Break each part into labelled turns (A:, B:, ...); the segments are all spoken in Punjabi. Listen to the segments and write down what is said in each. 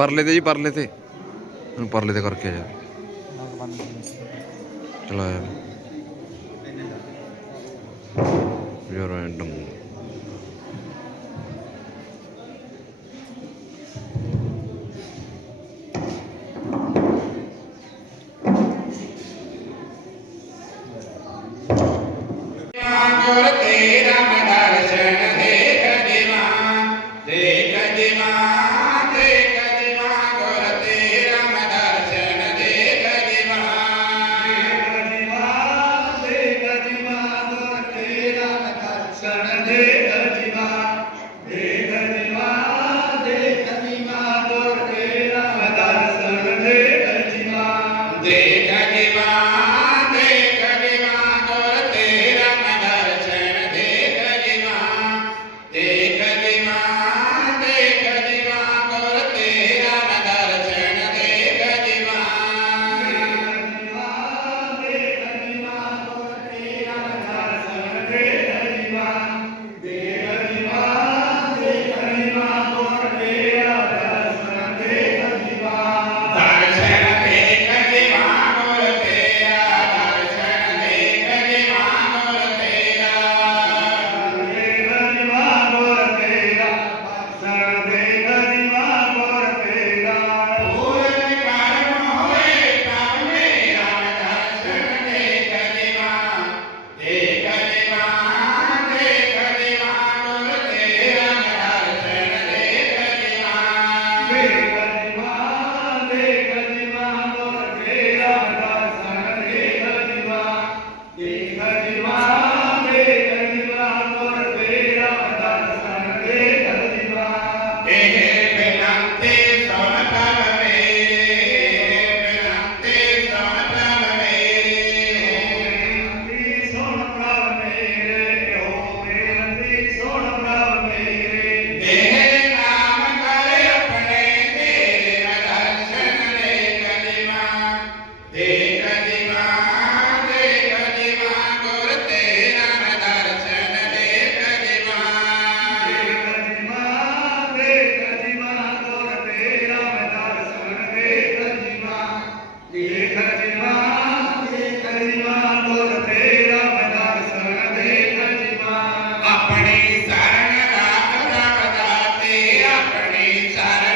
A: ਪਰਲੇ ਤੇ ਜੀ ਪਰਲੇ ਤੇ। ਹੁਣ ਪਰਲੇ ਤੇ ਕਰਕੇ ਆ ਜਾ। ਚਲਾ ਆ Amen.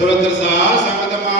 A: ਸਰਵਤਰ ਸਾਰ ਸੰਗਤ ਮਾ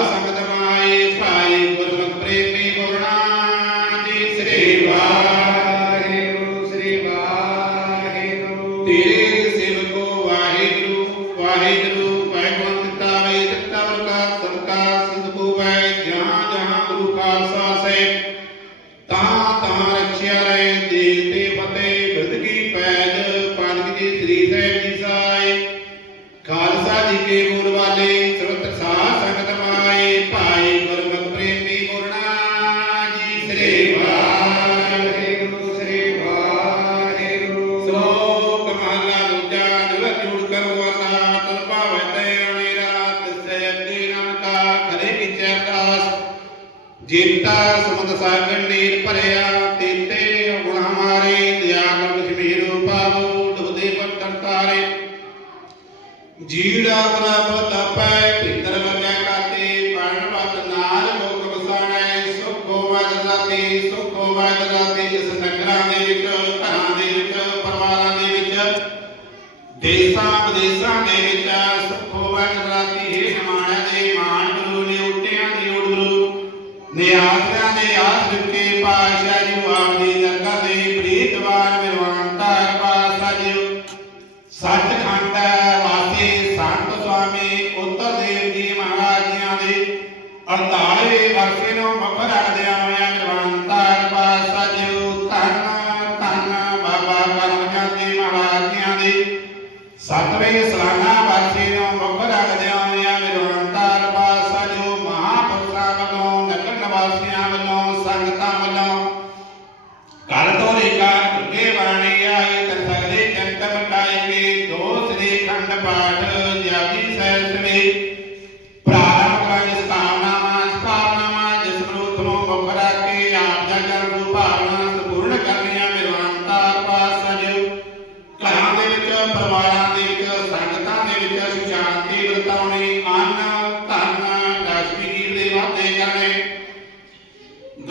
A: created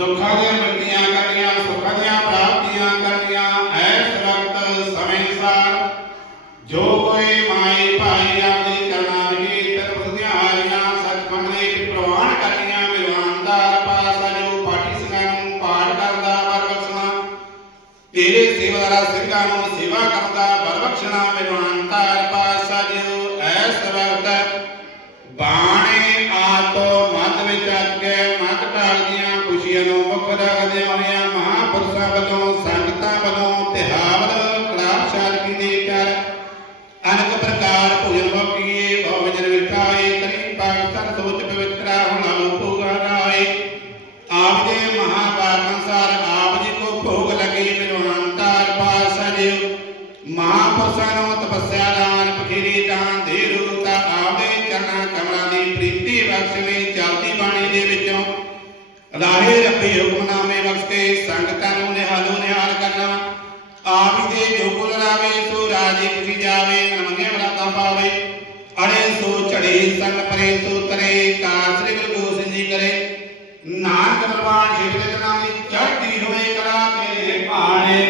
A: The Khadir ਨੂੰ ਮੁੱਖ ਰੱਖਦੇ ਹੋਏ ਮਹਾਪੁਰਸ਼ਾਂ ਵੱਲੋਂ ਸੰਗਤਾਂ ਵੱਲੋਂ ਤਿਹਾਰ ਰਾਜੇ ਤੁਰੀ ਜਾਵੇ ਨਵੀਆਂ ਬਰਾਤਾਂ ਪਾਵੇ। ਅੜੇ ਸੋ ਝੜੇ, ਸੰਗ ਪਰੇ ਸੋ ਤਰੇ ਕਾਸਰੇ ਗੁਰੂ ਜੀ ਕਰੇ। ਨਾਨਕ ਦਰਬਾਰ ਜੀਵਨ ਨਾਮੀ ਚੜ੍ਹਦੀ ਹੋਏ ਕਰਾ ਕੇ ਭਾਣੇ